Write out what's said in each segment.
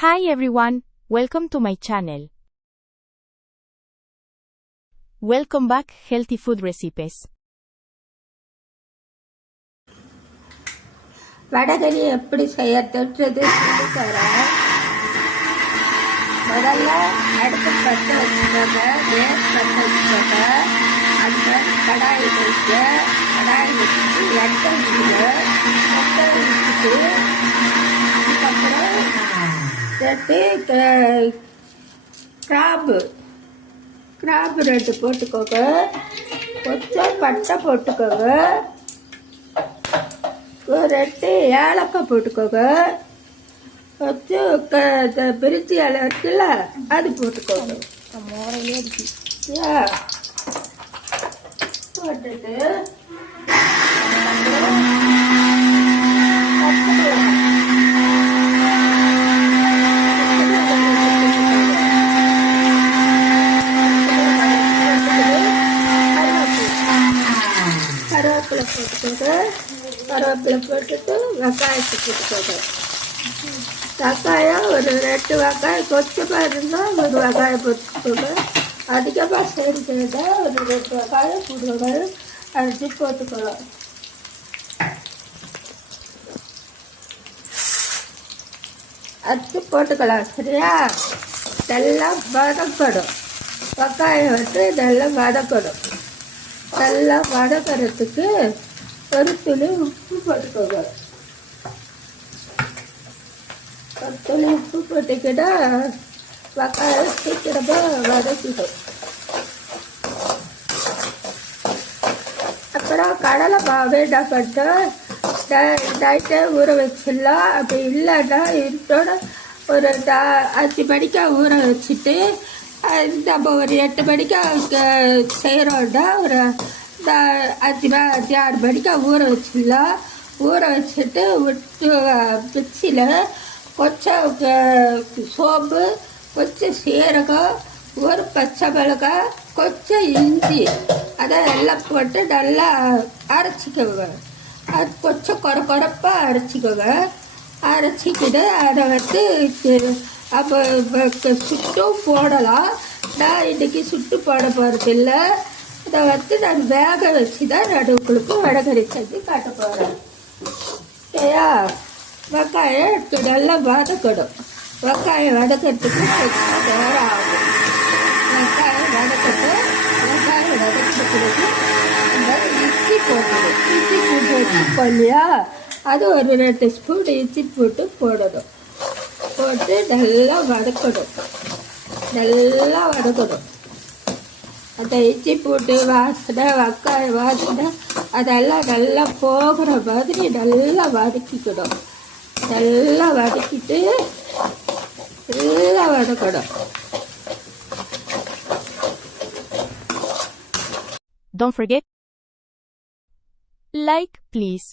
Hi everyone, welcome to my channel. Welcome back Healthy Food Recipes. Vadacurry எப்படி செய்யறதுன்றது சொல்லித்தரேன். முதல்ல அடுப்பு பற்ற வச்சுக்கோங்க, கேஸ் பற்ற வச்சுக்கோங்க. அந்த கடாய் வைக்க, கடாய் வச்சுட்டு எண்ணெய் விடுங்க. எண்ணெய் விட்டுட்டு அதுக்கப்புறம் கிராம்பு ரெண்டு போட்டுக்கோங்க. கொஞ்சம் பட்டை போட்டுக்கோங்க. ரெண்டு ஏலக்காய் போட்டுக்கோங்க. கொஞ்சம் பிரிஞ்சி இலை இருக்குல்ல, அது போட்டுக்கோங்க. போட்டுட்டு கருவேப்பிலை போட்டுக்கோங்க. கருவேப்பிலை போட்டுட்டு வெங்காயத்தை போட்டுக்கோங்க. வெங்காயம் ஒரு 2 வெங்காயம், கொஞ்சமாக இருந்தால் ஒரு வெங்காயம் போட்டுக்கோங்க. அதிகமாக சேர்ந்துட்டா ஒரு 2 வெங்காயம் 3 வெங்காயம் அரைச்சி போட்டுக்கலாம். அரைச்சி போட்டுக்கலாம். சரியா? நல்லா வதக்கணும். வெங்காயம் வந்து நல்லா வதக்கணும். நல்லா வதக்கிறதுக்கு ஒரு துளி உப்பு போட்டுக்கோங்க. ஒரு துளி உப்பு போட்டுக்கிட்டா வெங்காயம் சீக்கிரமாக வதக்கிடும். அப்புறம் கடலை மாவு என்ன பண்ணிட்டோம், நைட்டே ஊற வச்சிடலாம். அப்படி இல்லைன்னா இருட்டோட ஒரு 5 மணிக்கா ஊற வச்சுட்டு நம்ம ஒரு 8 மணிக்கா செய்கிறோன்னா ஒரு 5-6 மணிக்கா ஊற வச்சிடலாம். ஊற வச்சுட்டு விட்டு மிக்சியில் கொஞ்சம் சோம்பு, கொஞ்சம் சீரகம், ஒரு பச்சை மிளகாய், கொஞ்சம் இஞ்சி, அதை எல்லாம் போட்டு நல்லா அரைச்சிக்கோங்க. அது கொஞ்சம் கொரப்பாக அரைச்சிக்கோங்க. அரைச்சிக்கிட்டு அதை வந்து அப்போ சுட்டும் போடலாம். நான் இன்றைக்கி சுட்டு போட போகிறதில்ல. அதை வந்து நான் வேக வச்சு தான் உங்களுக்கு வடகறி செஞ்சு காட்ட போகிறேன். ஓகேயா? வெங்காயம் நல்லா வதக்கணும். வெங்காயம் வதக்கிறதுக்கு கொஞ்சம் நேரம் ஆகும். வெங்காயம் வதக்கட்டும். வெங்காயம் வதக்கிறதுக்கு இந்த இஞ்சி போடணும். இஞ்சி பூண்டு வச்சுப்போம் இல்லையா, அது ஒரு 2 ஸ்பூன் இஞ்சி போட்டு போடணும். போட்டு நல்லா வதக்கணும். நல்லா வதக்கணும். அந்த இஞ்சி பூண்டு வாசனை, வெங்காயம் வாசனை அதெல்லாம் நல்லா போகிற மாதிரி நல்லா வதக்கிக்கணும். நல்லா வதக்கிட்டு நல்லா வதக்கணும். Don't forget like, please.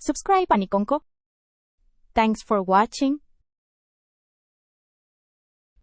Subscribe பண்ணிக்கோங்க. Thanks for watching.